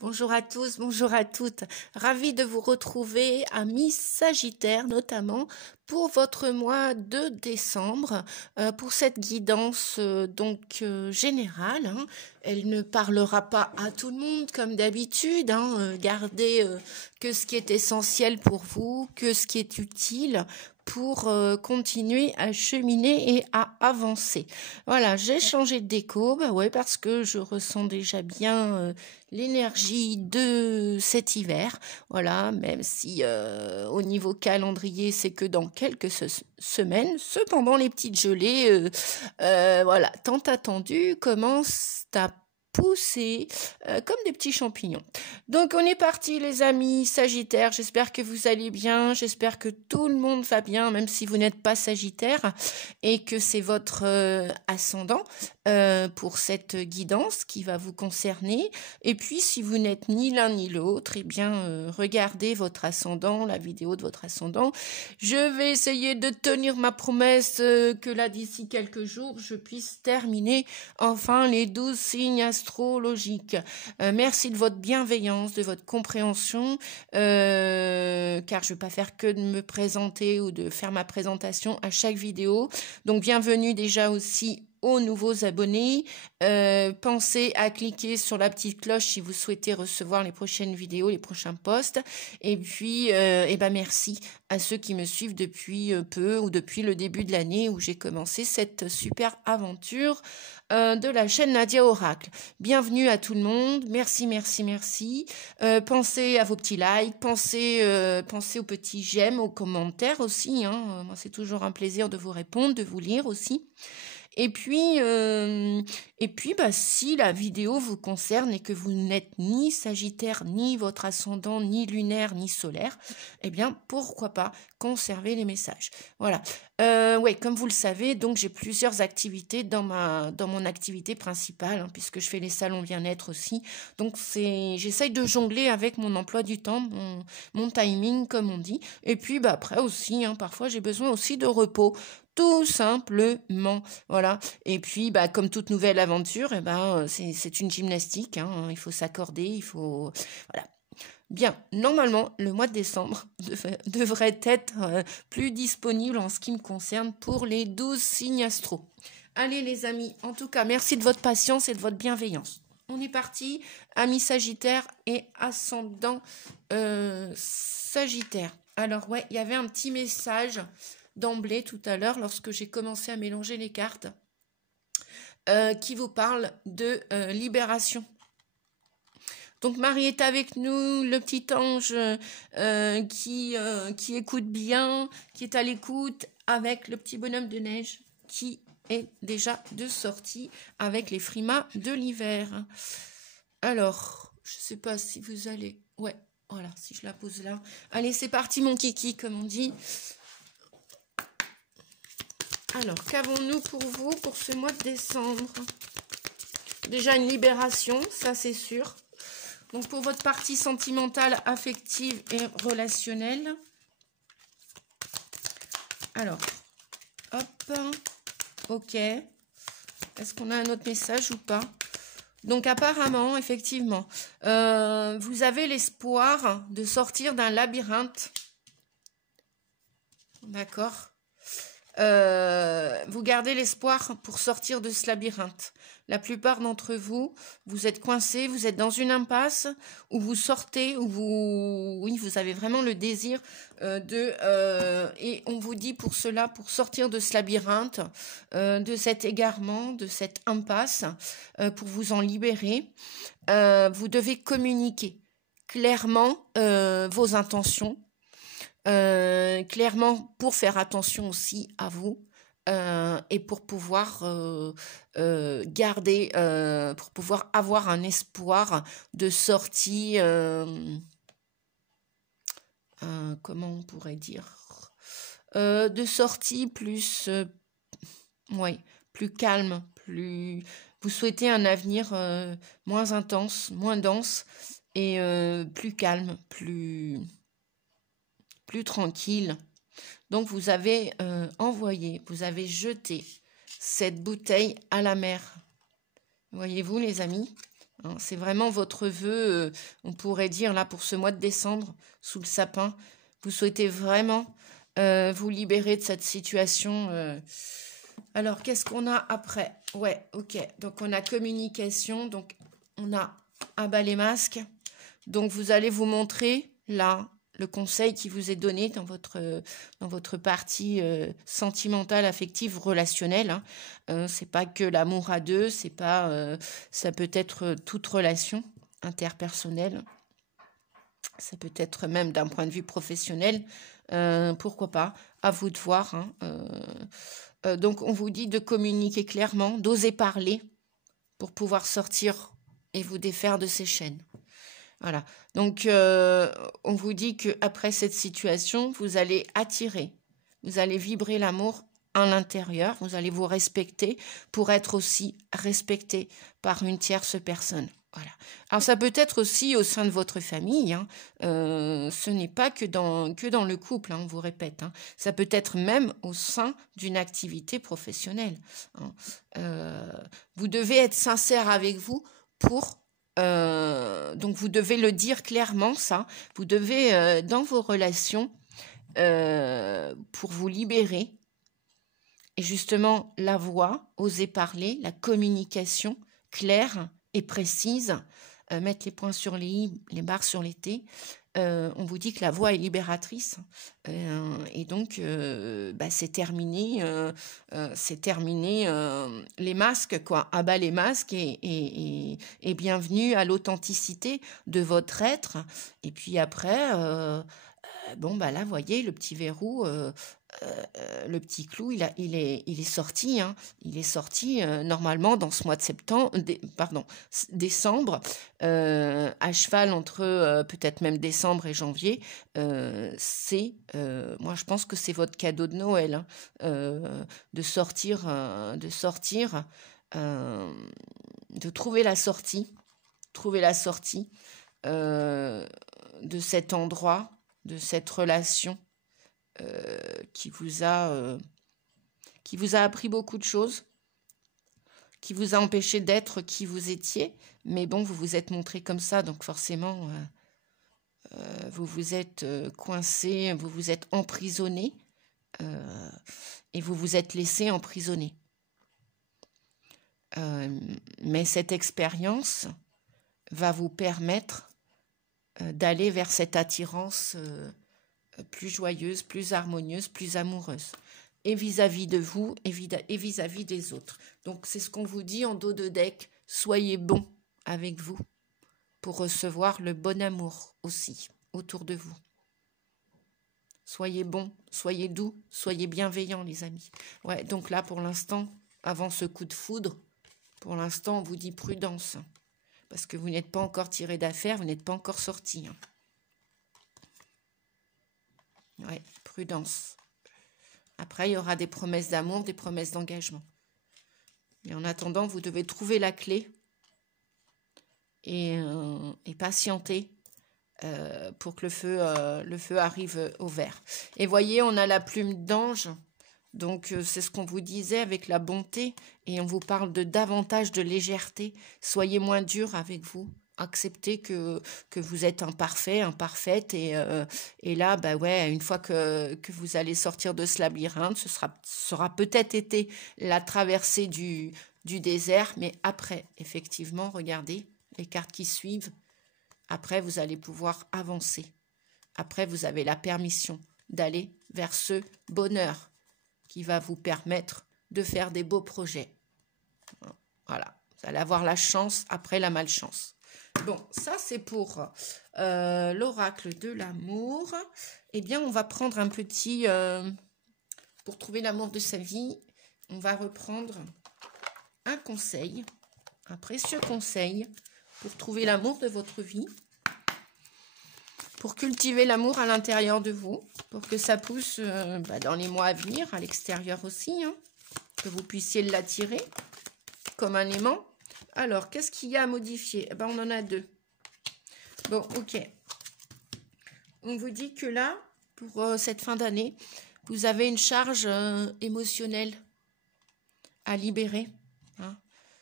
Bonjour à tous, bonjour à toutes. Ravie de vous retrouver, amis Sagittaires notamment, pour votre mois de décembre, pour cette guidance générale. Hein. Elle ne parlera pas à tout le monde comme d'habitude. Gardez que ce qui est essentiel pour vous, que ce qui est utile pour continuer à cheminer et à avancer. Voilà, j'ai changé de déco, parce que je ressens déjà bien l'énergie de cet hiver. Voilà, même si au niveau calendrier, c'est que dans quelques semaines. Cependant, les petites gelées, tant attendues, commencent à pousser comme des petits champignons. Donc on est parti les amis Sagittaires, j'espère que vous allez bien, j'espère que tout le monde va bien, même si vous n'êtes pas Sagittaire et que c'est votre ascendant pour cette guidance qui va vous concerner. Et puis si vous n'êtes ni l'un ni l'autre, eh bien regardez votre ascendant, la vidéo de votre ascendant. Je vais essayer de tenir ma promesse que là d'ici quelques jours je puisse terminer enfin les 12 signes astrologiques. Merci de votre bienveillance, de votre compréhension, car je ne vais pas faire que de me présenter ou de faire ma présentation à chaque vidéo. Donc bienvenue déjà aussi aux nouveaux abonnés. Pensez à cliquer sur la petite cloche si vous souhaitez recevoir les prochaines vidéos, les prochains posts. Et puis, merci à ceux qui me suivent depuis peu ou depuis le début de l'année où j'ai commencé cette super aventure de la chaîne Nadia Oracle. Bienvenue à tout le monde. Merci, merci, merci. Pensez à vos petits likes, pensez aux petits j'aime, aux commentaires aussi. Moi, c'est toujours un plaisir de vous répondre, de vous lire aussi. Et puis, si la vidéo vous concerne et que vous n'êtes ni Sagittaire, ni votre ascendant, ni lunaire, ni solaire, eh bien, pourquoi pas conserver les messages. Voilà. Comme vous le savez, donc j'ai plusieurs activités dans mon activité principale, puisque je fais les salons bien-être aussi. Donc j'essaye de jongler avec mon emploi du temps, mon timing, comme on dit. Et puis, après aussi, parfois j'ai besoin aussi de repos. Tout simplement, voilà. Et puis, comme toute nouvelle aventure, c'est une gymnastique. Il faut s'accorder, il faut, voilà. Bien, normalement, le mois de décembre devrait être plus disponible en ce qui me concerne pour les 12 signes astro. Allez les amis, en tout cas, merci de votre patience et de votre bienveillance. On est parti, amis Sagittaire et ascendant Sagittaire. Alors il y avait un petit message d'emblée tout à l'heure lorsque j'ai commencé à mélanger les cartes qui vous parle de libération. Donc Marie est avec nous, le petit ange qui écoute bien, qui est à l'écoute avec le petit bonhomme de neige qui est déjà de sortie avec les frimas de l'hiver. Alors, je ne sais pas si vous allez... Ouais, voilà, si je la pose là. Allez, c'est parti mon kiki, comme on dit. Alors, qu'avons-nous pour vous pour ce mois de décembre? Déjà une libération, ça c'est sûr. Donc, pour votre partie sentimentale, affective et relationnelle. Alors, hop, ok. Est-ce qu'on a un autre message ou pas? Donc, apparemment, effectivement, vous avez l'espoir de sortir d'un labyrinthe. D'accord? Vous gardez l'espoir pour sortir de ce labyrinthe. La plupart d'entre vous, vous êtes coincés, vous êtes dans une impasse où vous sortez, où vous avez vraiment le désir et on vous dit pour cela, pour sortir de ce labyrinthe, de cet égarement, de cette impasse, pour vous en libérer, vous devez communiquer clairement vos intentions. Clairement pour faire attention aussi à vous et pour pouvoir garder, pour pouvoir avoir un espoir de sortie, comment on pourrait dire, de sortie plus, plus calme, plus. Vous souhaitez un avenir moins intense, moins dense et plus calme, plus tranquille. Donc vous avez vous avez jeté cette bouteille à la mer. Voyez-vous les amis? hein. C'est vraiment votre vœu, on pourrait dire là pour ce mois de décembre, sous le sapin. Vous souhaitez vraiment vous libérer de cette situation. Alors, qu'est-ce qu'on a après? Ouais, ok. Donc, on a communication. Donc, on a un balai masque. Donc, vous allez vous montrer là le conseil qui vous est donné dans votre partie sentimentale, affective, relationnelle. Hein. C'est pas que l'amour à deux, c'est pas, ça peut être toute relation interpersonnelle. Ça peut être même d'un point de vue professionnel. Pourquoi pas? À vous de voir. Hein. Donc, on vous dit de communiquer clairement, d'oser parler pour pouvoir sortir et vous défaire de ces chaînes. Voilà. Donc, on vous dit qu'après cette situation, vous allez attirer, vous allez vibrer l'amour à l'intérieur, vous allez vous respecter pour être aussi respecté par une tierce personne. Voilà. Alors, ça peut être aussi au sein de votre famille. Hein. Ce n'est pas que dans le couple, hein, on vous répète. Hein. Ça peut être même au sein d'une activité professionnelle. Hein. Vous devez être sincère avec vous pour... donc, vous devez le dire clairement, ça. Vous devez, dans vos relations, pour vous libérer, et justement, la voix, oser parler, la communication claire et précise, mettre les points sur les i, les barres sur les t. On vous dit que la voix est libératrice, et donc c'est terminé, les masques, quoi. À bas les masques, et bienvenue à l'authenticité de votre être. Et puis après, là, voyez, le petit verrou, le petit clou, il est sorti. Hein. Il est sorti normalement dans ce mois de décembre, à cheval entre peut-être même décembre et janvier. Moi, je pense que c'est votre cadeau de Noël, hein, de sortir, de trouver la sortie de cet endroit, de cette relation qui vous a appris beaucoup de choses, qui vous a empêché d'être qui vous étiez, mais bon, vous vous êtes montré comme ça, donc forcément, vous vous êtes coincé, vous vous êtes emprisonné, et vous vous êtes laissé emprisonner. Mais cette expérience va vous permettre d'aller vers cette attirance plus joyeuse, plus harmonieuse, plus amoureuse, et vis-à-vis de vous et vis-à-vis des autres. Donc c'est ce qu'on vous dit en dos de deck, soyez bon avec vous pour recevoir le bon amour aussi autour de vous. Soyez bon, soyez doux, soyez bienveillants les amis. Ouais, donc là pour l'instant, avant ce coup de foudre, pour l'instant on vous dit prudence, parce que vous n'êtes pas encore tiré d'affaire, vous n'êtes pas encore sorti. Hein. Ouais, prudence. Après, il y aura des promesses d'amour, des promesses d'engagement. Mais en attendant, vous devez trouver la clé et patienter pour que le feu arrive au vert. Et voyez, on a la plume d'ange. Donc, c'est ce qu'on vous disait avec la bonté. Et on vous parle de davantage de légèreté. Soyez moins dur avec vous. Acceptez que vous êtes imparfait, imparfaite, et là, une fois que vous allez sortir de ce labyrinthe, ce sera peut-être été la traversée du désert, mais après, effectivement, regardez les cartes qui suivent, après, vous allez pouvoir avancer. Après, vous avez la permission d'aller vers ce bonheur qui va vous permettre de faire des beaux projets. Voilà, vous allez avoir la chance après la malchance. Bon, ça c'est pour l'oracle de l'amour. Eh bien, on va prendre un petit... pour trouver l'amour de sa vie, on va reprendre un conseil, un précieux conseil pour trouver l'amour de votre vie, pour cultiver l'amour à l'intérieur de vous, pour que ça pousse dans les mois à venir, à l'extérieur aussi, hein, que vous puissiez l'attirer comme un aimant. Alors, qu'est-ce qu'il y a à modifier? On en a deux. Bon, ok. On vous dit que là, pour cette fin d'année, vous avez une charge émotionnelle à libérer. Hein.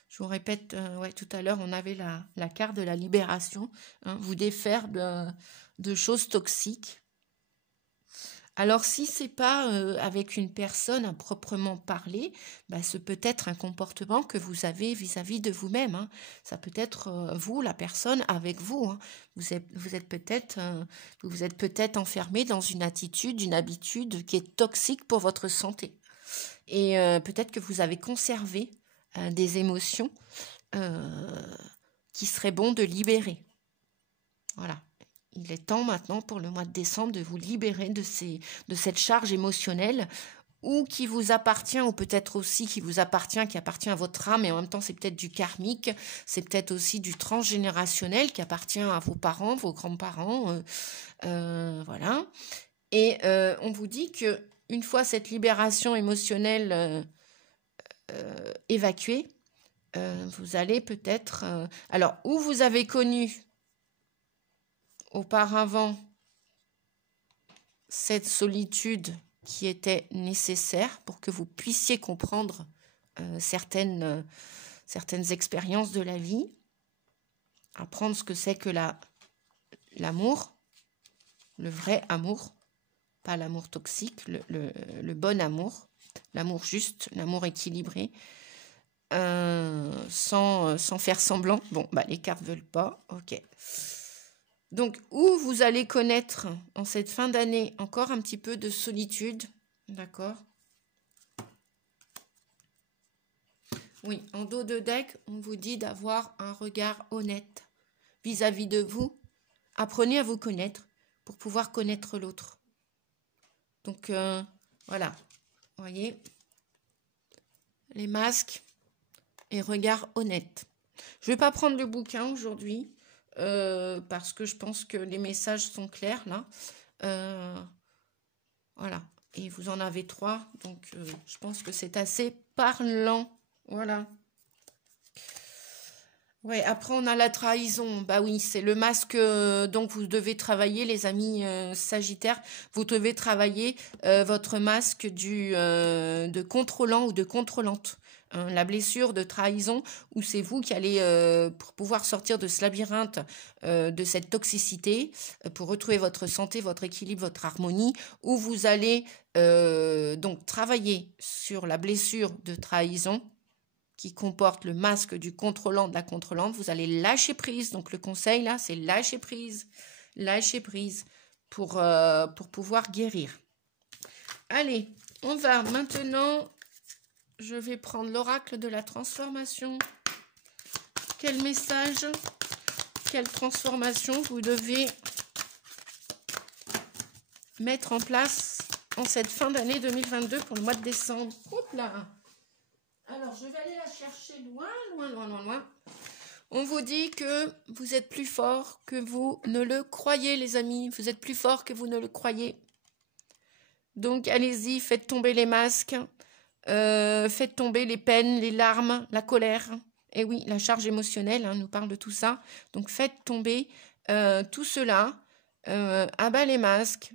Je vous répète, ouais, tout à l'heure, on avait la carte de la libération, hein, vous défaire de choses toxiques. Alors, si c'est pas avec une personne à proprement parler, bah, ce peut être un comportement que vous avez vis-à-vis de vous-même, hein. Ça peut être vous, la personne, avec vous, hein. Vous êtes peut-être enfermé dans une attitude, une habitude qui est toxique pour votre santé. Et peut-être que vous avez conservé des émotions qui serait bon de libérer. Voilà. Il est temps maintenant pour le mois de décembre de vous libérer de cette charge émotionnelle ou qui vous appartient, ou peut-être aussi qui appartient à votre âme, et en même temps c'est peut-être du karmique, c'est peut-être aussi du transgénérationnel qui appartient à vos parents, vos grands-parents, voilà. Et on vous dit que une fois cette libération émotionnelle évacuée, vous allez peut-être... alors, où vous avez connu auparavant cette solitude qui était nécessaire pour que vous puissiez comprendre certaines expériences de la vie, apprendre ce que c'est que l'amour, le vrai amour, pas l'amour toxique, le bon amour, l'amour juste, l'amour équilibré, sans faire semblant. Bon, bah, les cartes ne veulent pas, ok. Donc, où vous allez connaître en cette fin d'année encore un petit peu de solitude, d'accord? Oui, en dos de deck, on vous dit d'avoir un regard honnête vis-à-vis de vous. Apprenez à vous connaître pour pouvoir connaître l'autre. Donc, voilà, vous voyez, les masques et regard honnête. Je ne vais pas prendre le bouquin aujourd'hui. Parce que je pense que les messages sont clairs là. Voilà. Et vous en avez 3. Donc, je pense que c'est assez parlant. Voilà. Ouais, après, on a la trahison. Bah oui, c'est le masque. Donc, vous devez travailler, les amis Sagittaires. Vous devez travailler votre masque de contrôlant ou de contrôlante. Hein, la blessure de trahison, où c'est vous qui allez, pour pouvoir sortir de ce labyrinthe, de cette toxicité, pour retrouver votre santé, votre équilibre, votre harmonie, où vous allez donc travailler sur la blessure de trahison qui comporte le masque du contrôlant, de la contrôlante. Vous allez lâcher prise. Donc le conseil là, c'est lâcher prise pour pouvoir guérir. Allez, on va maintenant... Je vais prendre l'oracle de la transformation. Quel message, quelle transformation vous devez mettre en place en cette fin d'année 2022 pour le mois de décembre. Hop là. Alors, je vais aller la chercher loin. On vous dit que vous êtes plus fort que vous ne le croyez, les amis. Vous êtes plus fort que vous ne le croyez. Donc, allez-y, faites tomber les masques. Faites tomber les peines, les larmes, la colère. Et oui, la charge émotionnelle nous parle de tout ça. Donc faites tomber tout cela. Abat les masques.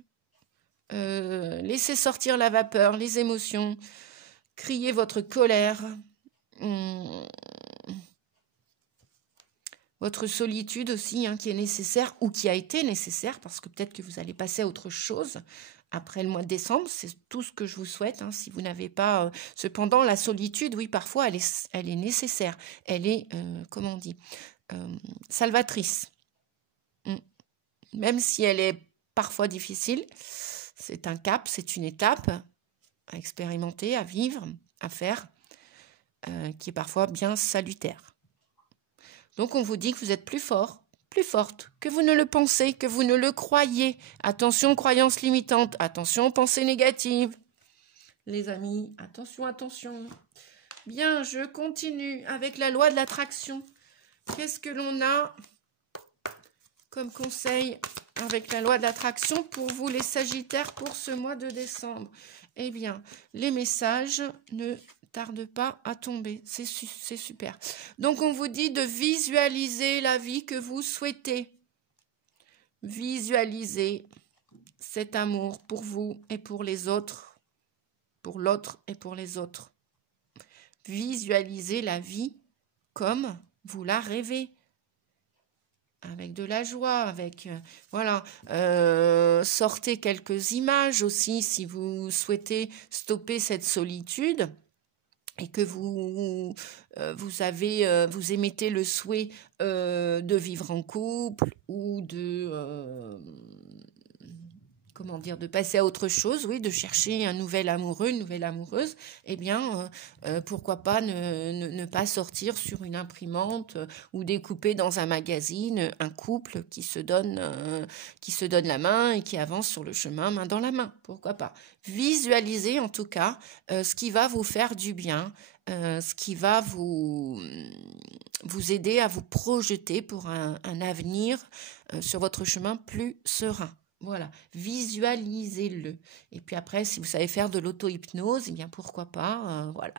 Laissez sortir la vapeur, les émotions. Criez votre colère. Votre solitude aussi, qui est nécessaire ou qui a été nécessaire, parce que peut-être que vous allez passer à autre chose après le mois de décembre, c'est tout ce que je vous souhaite. Si vous n'avez pas... cependant, la solitude, oui, parfois, elle est nécessaire. Elle est, comment on dit, salvatrice. Même si elle est parfois difficile, c'est un cap, c'est une étape à expérimenter, à vivre, à faire, qui est parfois bien salutaire. Donc, on vous dit que vous êtes plus fort, plus forte, que vous ne le pensez, que vous ne le croyez. Attention, croyances limitantes. Attention, pensées négatives. Les amis, attention, attention. Bien, je continue avec la loi de l'attraction. Qu'est-ce que l'on a comme conseil avec la loi de l'attraction pour vous, les Sagittaires, pour ce mois de décembre? Eh bien, les messages ne tarde pas à tomber, c'est super. Donc on vous dit de visualiser la vie que vous souhaitez. Visualisez cet amour pour vous et pour les autres, pour l'autre et pour les autres. Visualisez la vie comme vous la rêvez. Avec de la joie, avec voilà, sortez quelques images aussi si vous souhaitez stopper cette solitude et que vous émettez le souhait de vivre en couple ou comment dire, de passer à autre chose, oui, de chercher un nouvel amoureux, une nouvelle amoureuse, eh bien, pourquoi pas ne pas sortir sur une imprimante ou découper dans un magazine un couple qui se donne la main et qui avance sur le chemin main dans la main, pourquoi pas. Visualisez en tout cas ce qui va vous faire du bien, ce qui va vous aider à vous projeter pour un avenir sur votre chemin plus serein. Voilà, visualisez-le. Et puis après, si vous savez faire de l'auto-hypnose, eh bien pourquoi pas. Voilà,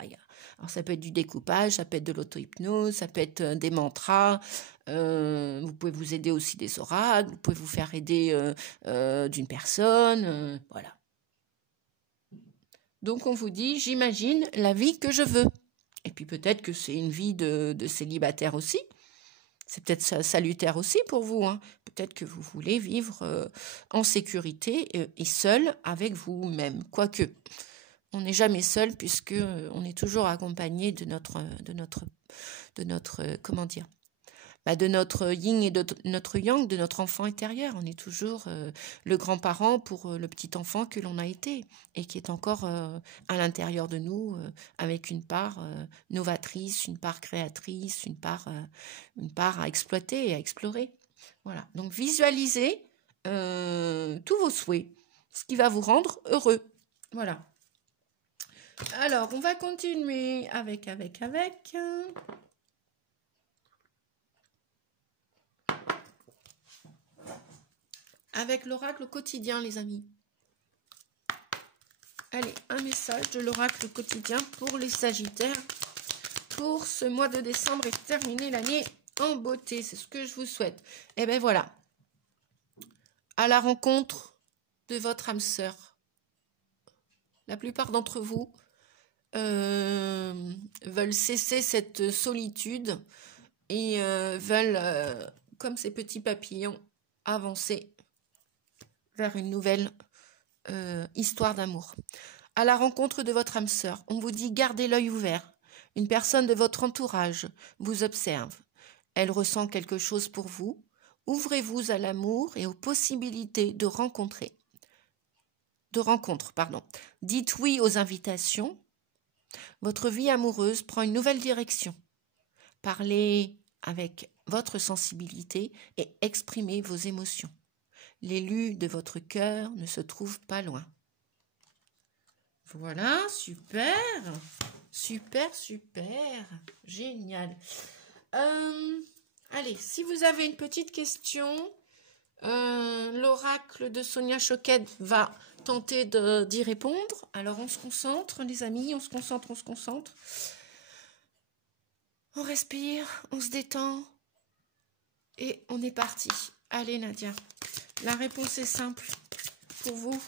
alors ça peut être du découpage, ça peut être de l'auto-hypnose, ça peut être des mantras. Vous pouvez vous aider aussi des oracles, vous pouvez vous faire aider d'une personne. Voilà. Donc on vous dit, j'imagine la vie que je veux. Et puis peut-être que c'est une vie de célibataire aussi. C'est peut-être salutaire aussi pour vous. Hein. Peut-être que vous voulez vivre en sécurité et seul avec vous-même. Quoique, on n'est jamais seul puisque on est toujours accompagné de notre comment dire, de notre yin et de notre yang, de notre enfant intérieur. On est toujours le grand-parent pour le petit enfant que l'on a été et qui est encore à l'intérieur de nous avec une part novatrice, une part créatrice, une part à exploiter et à explorer. Voilà. Donc visualisez tous vos souhaits, ce qui va vous rendre heureux. Voilà. Alors, on va continuer avec. Avec l'oracle quotidien, les amis. Allez, un message de l'oracle quotidien pour les Sagittaires pour ce mois de décembre et terminer l'année en beauté. C'est ce que je vous souhaite. Et bien voilà. À la rencontre de votre âme sœur. La plupart d'entre vous veulent cesser cette solitude et veulent, comme ces petits papillons, avancer vers une nouvelle histoire d'amour. À la rencontre de votre âme sœur, on vous dit gardez l'œil ouvert. Une personne de votre entourage vous observe. Elle ressent quelque chose pour vous. Ouvrez-vous à l'amour et aux possibilités de rencontres. Dites oui aux invitations. Votre vie amoureuse prend une nouvelle direction. Parlez avec votre sensibilité et exprimez vos émotions. L'élu de votre cœur ne se trouve pas loin. Voilà, super, génial. Allez, si vous avez une petite question, l'oracle de Sonia Choquette va tenter d'y répondre. Alors on se concentre, les amis, on se concentre. On respire, on se détend et on est parti. Allez Nadia. La réponse est simple pour vous,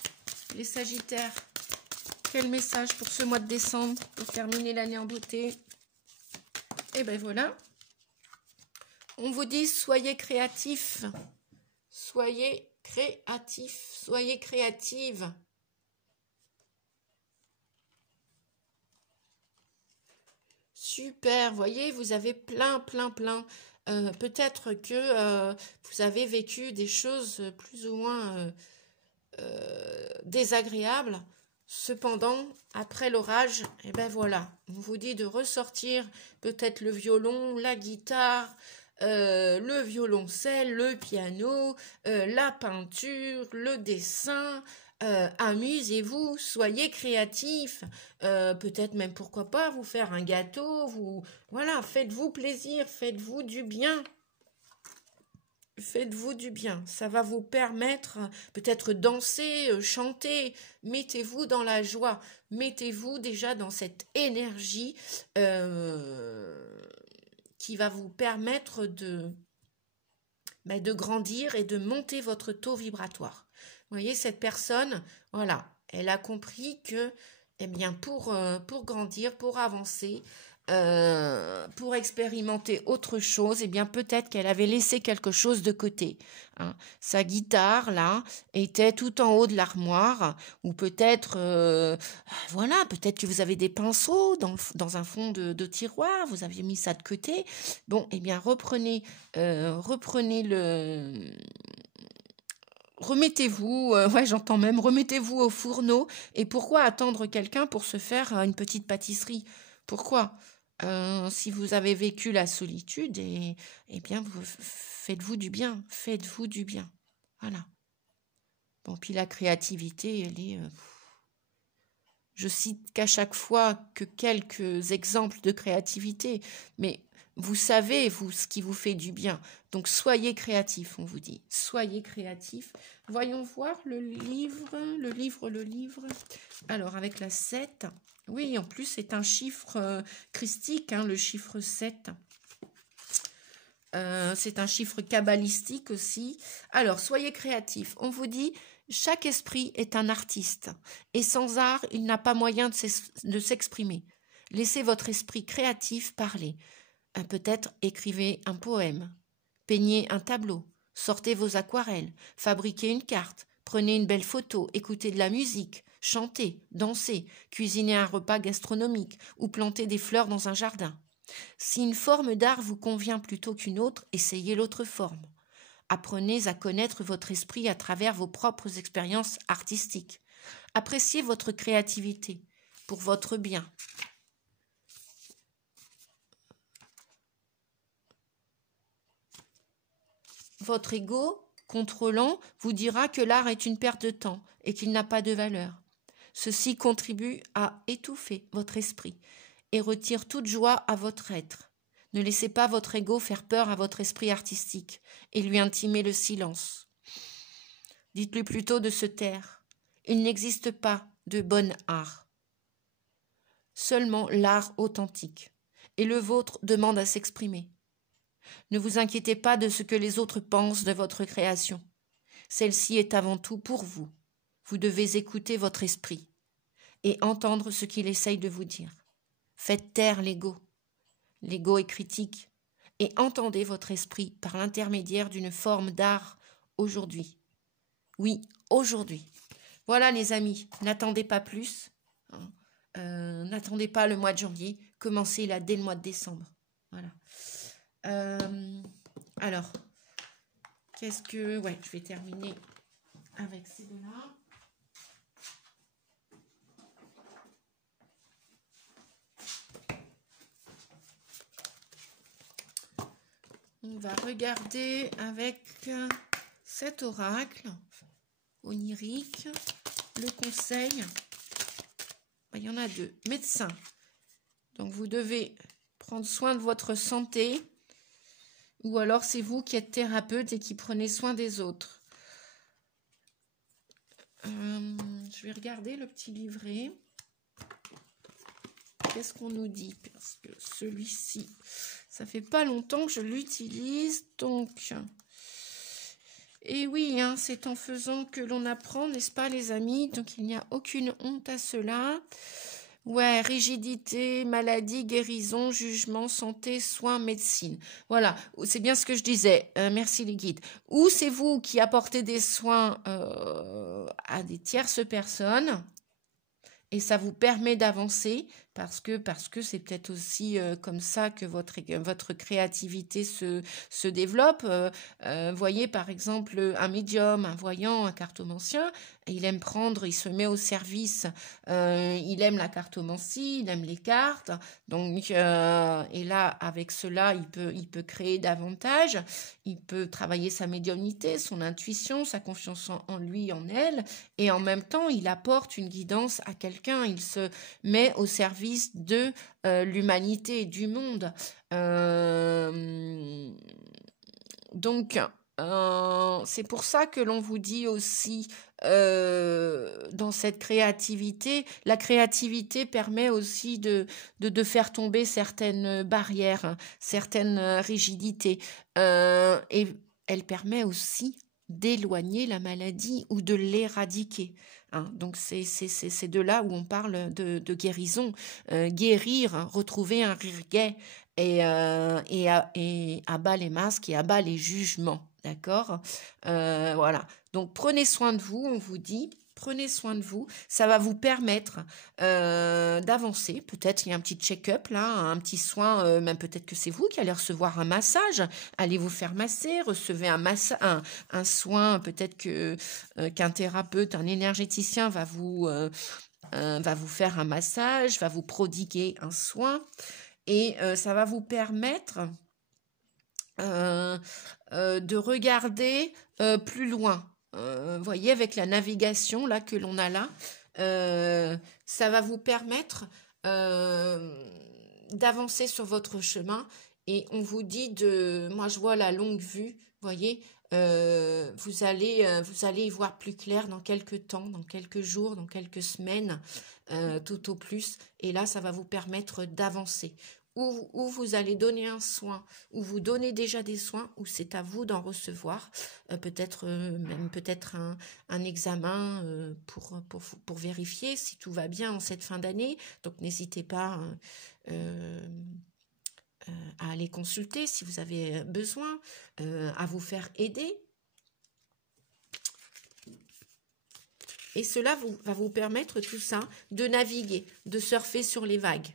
les Sagittaires. Quel message pour ce mois de décembre, pour terminer l'année en beauté? Et ben voilà. On vous dit, soyez créatifs. Soyez créatives. Super, voyez, vous avez plein. Peut-être que vous avez vécu des choses plus ou moins désagréables. Cependant, après l'orage, et ben voilà, on vous dit de ressortir peut-être le violon, la guitare, le violoncelle, le piano, la peinture, le dessin. Amusez-vous, soyez créatifs, peut-être même pourquoi pas vous faire un gâteau, voilà, faites-vous plaisir, faites-vous du bien. Faites-vous du bien, ça va vous permettre peut-être danser, chanter, mettez-vous dans la joie, mettez-vous déjà dans cette énergie qui va vous permettre de grandir et de monter votre taux vibratoire. Vous voyez, cette personne, voilà, elle a compris que, eh bien, pour grandir, pour avancer, pour expérimenter autre chose, eh bien peut-être qu'elle avait laissé quelque chose de côté, hein. Sa guitare, là, était tout en haut de l'armoire, ou peut-être, voilà, peut-être que vous avez des pinceaux dans un fond de tiroir, vous aviez mis ça de côté. Bon, eh bien reprenez le... Remettez-vous, ouais, j'entends même, remettez-vous au fourneau. Et pourquoi attendre quelqu'un pour se faire une petite pâtisserie? Pourquoi? Si vous avez vécu la solitude, eh bien, faites-vous du bien, faites-vous du bien. Voilà. Bon, puis la créativité, elle est... je cite qu'à chaque fois que quelques exemples de créativité, mais vous savez, vous, ce qui vous fait du bien. Donc, soyez créatifs, on vous dit. Soyez créatifs. Voyons voir le livre. Alors, avec la 7... Oui, en plus, c'est un chiffre christique, hein, le chiffre 7. C'est un chiffre kabbalistique aussi. Alors, soyez créatifs. On vous dit, chaque esprit est un artiste. Et sans art, il n'a pas moyen de s'exprimer. Laissez votre esprit créatif parler. Peut-être écrivez un poème. Peignez un tableau. Sortez vos aquarelles. Fabriquez une carte. Prenez une belle photo. Écoutez de la musique. Chantez, dansez, cuisinez un repas gastronomique ou plantez des fleurs dans un jardin. Si une forme d'art vous convient plutôt qu'une autre, essayez l'autre forme. Apprenez à connaître votre esprit à travers vos propres expériences artistiques. Appréciez votre créativité pour votre bien. Votre ego, contrôlant, vous dira que l'art est une perte de temps et qu'il n'a pas de valeur. Ceci contribue à étouffer votre esprit et retire toute joie à votre être. Ne laissez pas votre ego faire peur à votre esprit artistique et lui intimer le silence. Dites-lui plutôt de se taire. Il n'existe pas de bon art. Seulement l'art authentique. Et le vôtre demande à s'exprimer. Ne vous inquiétez pas de ce que les autres pensent de votre création. Celle-ci est avant tout pour vous. Vous devez écouter votre esprit et entendre ce qu'il essaye de vous dire. Faites taire l'ego. L'ego est critique et entendez votre esprit par l'intermédiaire d'une forme d'art aujourd'hui. Oui, aujourd'hui. Voilà les amis, n'attendez pas plus. N'attendez pas le mois de janvier. Commencez là dès le mois de décembre. Voilà. Alors, ouais, je vais terminer avec ces deux-là. On va regarder avec cet oracle onirique le conseil. Il y en a deux. Médecin. Donc, vous devez prendre soin de votre santé. Ou alors, c'est vous qui êtes thérapeute et qui prenez soin des autres. Je vais regarder le petit livret. Qu'est-ce qu'on nous dit? Parce que celui-ci, ça fait pas longtemps que je l'utilise, donc... Et oui, hein, c'est en faisant que l'on apprend, n'est-ce pas les amis? Donc il n'y a aucune honte à cela. Ouais, rigidité, maladie, guérison, jugement, santé, soins, médecine. Voilà, c'est bien ce que je disais. Merci les guides. Ou c'est vous qui apportez des soins à des tierces personnes et ça vous permet d'avancer parce que c'est peut-être aussi comme ça que votre créativité se développe. Voyez par exemple un médium, un voyant, un cartomancien, il aime prendre, il se met au service, il aime la cartomancie, il aime les cartes, donc et là avec cela il peut créer davantage, il peut travailler sa médiumnité, son intuition, sa confiance en lui, en elle, et en même temps il apporte une guidance à quelqu'un, il se met au service de l'humanité et du monde. Donc, c'est pour ça que l'on vous dit aussi dans cette créativité, la créativité permet aussi de faire tomber certaines barrières, certaines rigidités. Et elle permet aussi d'éloigner la maladie ou de l'éradiquer. Hein. Donc c'est de là où on parle de guérison. Guérir, hein, retrouver un rire gai et abat les masques et abat les jugements. D'accord. Voilà. Donc prenez soin de vous, on vous dit. Prenez soin de vous, ça va vous permettre d'avancer. Peut-être il y a un petit check-up là, un petit soin, même peut-être que c'est vous qui allez recevoir un massage. Allez vous faire masser, recevez un soin, peut-être qu'un thérapeute, un énergéticien va vous faire un massage, va vous prodiguer un soin et ça va vous permettre de regarder plus loin. Voyez, avec la navigation là que l'on a là, ça va vous permettre d'avancer sur votre chemin. Et on vous dit moi je vois la longue vue, voyez, vous allez y voir plus clair dans quelques temps, dans quelques jours, dans quelques semaines, tout au plus. Et là, ça va vous permettre d'avancer. Ou vous allez donner un soin, ou vous donnez déjà des soins, ou c'est à vous d'en recevoir, peut-être un examen pour vérifier si tout va bien en cette fin d'année. Donc n'hésitez pas à aller consulter si vous avez besoin, à vous faire aider. Et cela va vous permettre tout ça de naviguer, de surfer sur les vagues.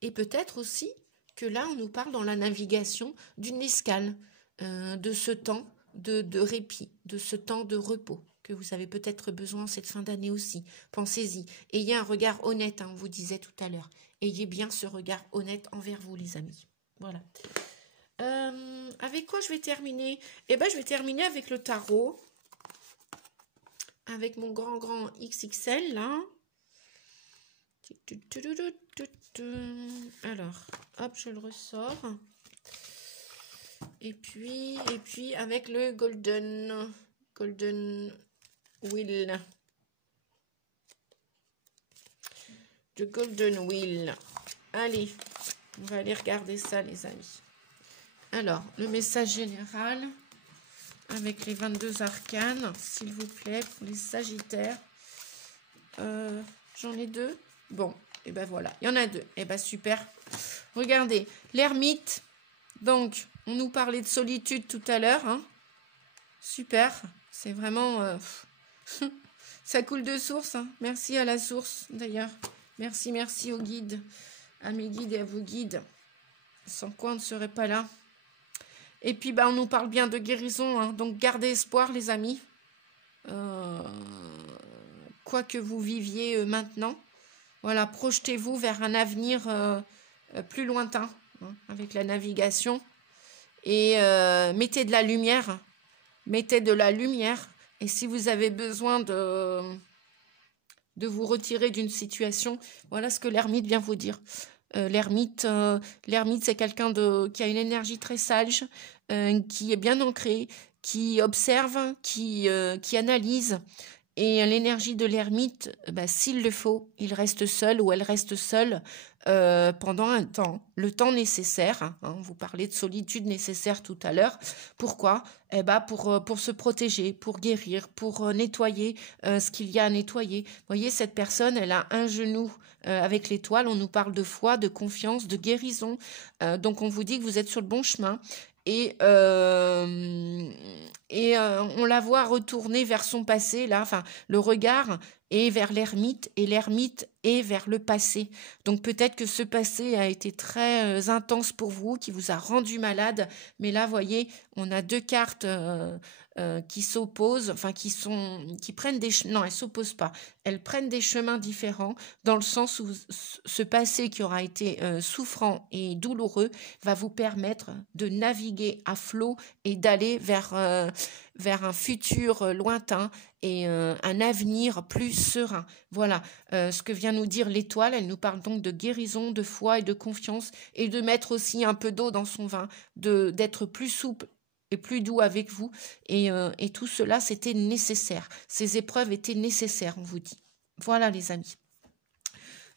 Et peut-être aussi que là, on nous parle dans la navigation d'une escale, de ce temps de répit, de ce temps de repos que vous avez peut-être besoin cette fin d'année aussi. Pensez-y. Ayez un regard honnête, hein, on vous disait tout à l'heure. Ayez bien ce regard honnête envers vous, les amis. Voilà. Avec quoi je vais terminer? Eh bien, je vais terminer avec le tarot. Avec mon grand XXL, là. Alors, hop, je le ressors. Et puis avec le Golden Wheel. Le Golden Wheel. Allez, on va aller regarder ça, les amis. Alors, le message général avec les 22 arcanes, s'il vous plaît, pour les Sagittaires. J'en ai 2. Bon, et ben voilà, il y en a 2. Et ben super. Regardez, l'ermite. Donc, on nous parlait de solitude tout à l'heure. Hein. Super. C'est vraiment... ça coule de source. Hein. Merci à la source, d'ailleurs. Merci aux guides. À mes guides et à vos guides. Sans quoi on ne serait pas là. Et puis, on nous parle bien de guérison. Hein. Donc, gardez espoir, les amis. Quoi que vous viviez maintenant. Voilà, projetez-vous vers un avenir plus lointain, hein, avec la navigation. Et mettez de la lumière. Mettez de la lumière. Et si vous avez besoin de vous retirer d'une situation, voilà ce que l'ermite vient vous dire. L'ermite, c'est quelqu'un qui a une énergie très sage, qui est bien ancré, qui observe, qui analyse. Et l'énergie de l'ermite, s'il le faut, il reste seul ou elle reste seule pendant un temps, le temps nécessaire. Hein, vous parlez de solitude nécessaire tout à l'heure. Pourquoi? Pour se protéger, pour guérir, pour nettoyer ce qu'il y a à nettoyer. Vous voyez, cette personne, elle a un genou avec l'étoile. On nous parle de foi, de confiance, de guérison. Donc, on vous dit que vous êtes sur le bon chemin. Et on la voit retourner vers son passé, là, enfin, le regard est vers l'ermite et l'ermite est vers le passé. Donc peut-être que ce passé a été très intense pour vous, qui vous a rendu malade, mais là, voyez, on a 2 cartes qui s'opposent, enfin qui prennent des non, elles s'opposent pas, elles prennent des chemins différents dans le sens où ce passé qui aura été souffrant et douloureux va vous permettre de naviguer à flot et d'aller vers un futur lointain et un avenir plus serein. Voilà ce que vient nous dire l'étoile. Elle nous parle donc de guérison, de foi et de confiance et de mettre aussi un peu d'eau dans son vin, d'être plus souple et plus doux avec vous. Et tout cela, c'était nécessaire. Ces épreuves étaient nécessaires, on vous dit. Voilà, les amis.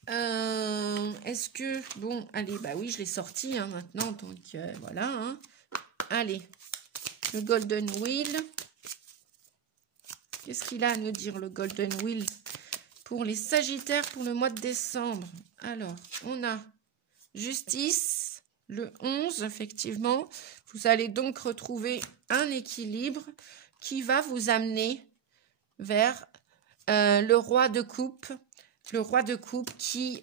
Est-ce que... Bon, allez, bah oui, je l'ai sorti hein, maintenant, donc voilà. Hein. Allez, le Golden Wheel. Qu'est-ce qu'il a à nous dire, le Golden Wheel, pour les Sagittaires pour le mois de décembre? Alors, on a Justice, le 11, effectivement. Vous allez donc retrouver un équilibre qui va vous amener vers le roi de coupe. Le roi de coupe qui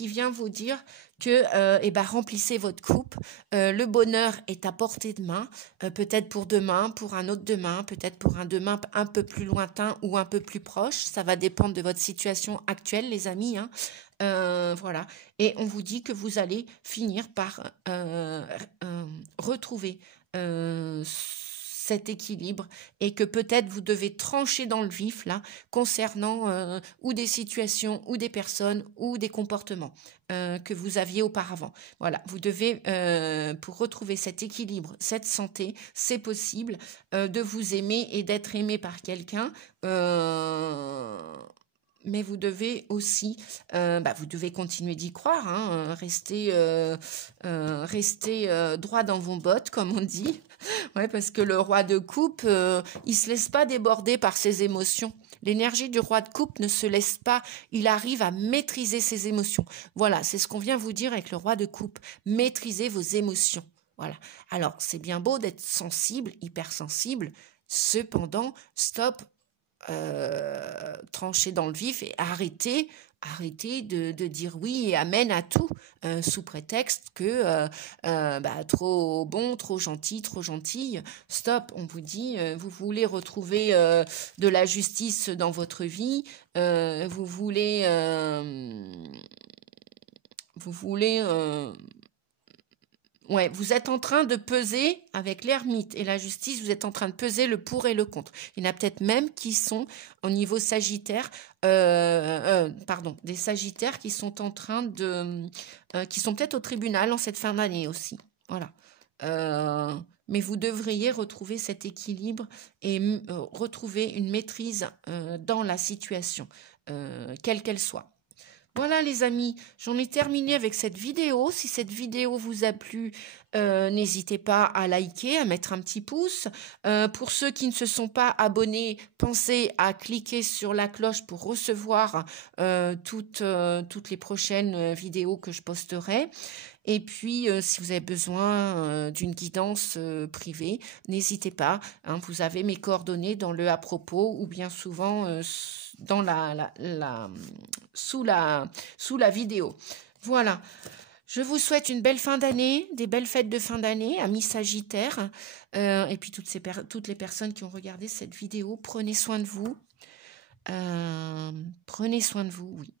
vient vous dire que remplissez votre coupe. Le bonheur est à portée de main, peut-être pour demain, pour un autre demain, peut-être pour un demain un peu plus lointain ou un peu plus proche. Ça va dépendre de votre situation actuelle, les amis. Hein. Voilà. Et on vous dit que vous allez finir par retrouver cet équilibre et que peut-être vous devez trancher dans le vif là concernant ou des situations ou des personnes ou des comportements que vous aviez auparavant. Voilà, vous devez pour retrouver cet équilibre, cette santé, c'est possible de vous aimer et d'être aimé par quelqu'un. Mais vous devez aussi, vous devez continuer d'y croire, hein, rester droit dans vos bottes, comme on dit. Ouais, parce que le roi de coupe, il se laisse pas déborder par ses émotions. L'énergie du roi de coupe ne se laisse pas, il arrive à maîtriser ses émotions. Voilà, c'est ce qu'on vient vous dire avec le roi de coupe. Maîtrisez vos émotions. Voilà. Alors, c'est bien beau d'être sensible, hypersensible. Cependant, stop. Trancher dans le vif et arrêter de dire oui et amen à tout sous prétexte que trop bon, trop gentil, trop gentille. Stop, on vous dit, vous voulez retrouver de la justice dans votre vie, vous voulez ouais, vous êtes en train de peser avec l'ermite et la justice, vous êtes en train de peser le pour et le contre. Il y en a peut-être même qui sont au niveau sagittaire, des sagittaires qui sont en train de... qui sont peut-être au tribunal en cette fin d'année aussi. Voilà. Mais vous devriez retrouver cet équilibre et retrouver une maîtrise dans la situation, quelle qu'elle soit. Voilà les amis, j'en ai terminé avec cette vidéo. Si cette vidéo vous a plu, n'hésitez pas à liker, à mettre un petit pouce. Pour ceux qui ne se sont pas abonnés, pensez à cliquer sur la cloche pour recevoir toutes les prochaines vidéos que je posterai. Et puis, si vous avez besoin d'une guidance privée, n'hésitez pas. Hein, vous avez mes coordonnées dans le à propos ou bien souvent dans sous la vidéo. Voilà. Je vous souhaite une belle fin d'année, des belles fêtes de fin d'année, amis Sagittaires. Et puis toutes les personnes qui ont regardé cette vidéo, prenez soin de vous. Prenez soin de vous, oui.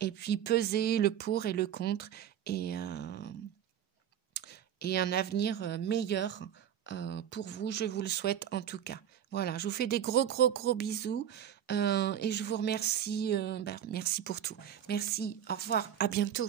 Et puis pesez le pour et le contre et un avenir meilleur pour vous, je vous le souhaite en tout cas. Voilà, je vous fais des gros bisous et je vous remercie, merci pour tout. Merci, au revoir, à bientôt.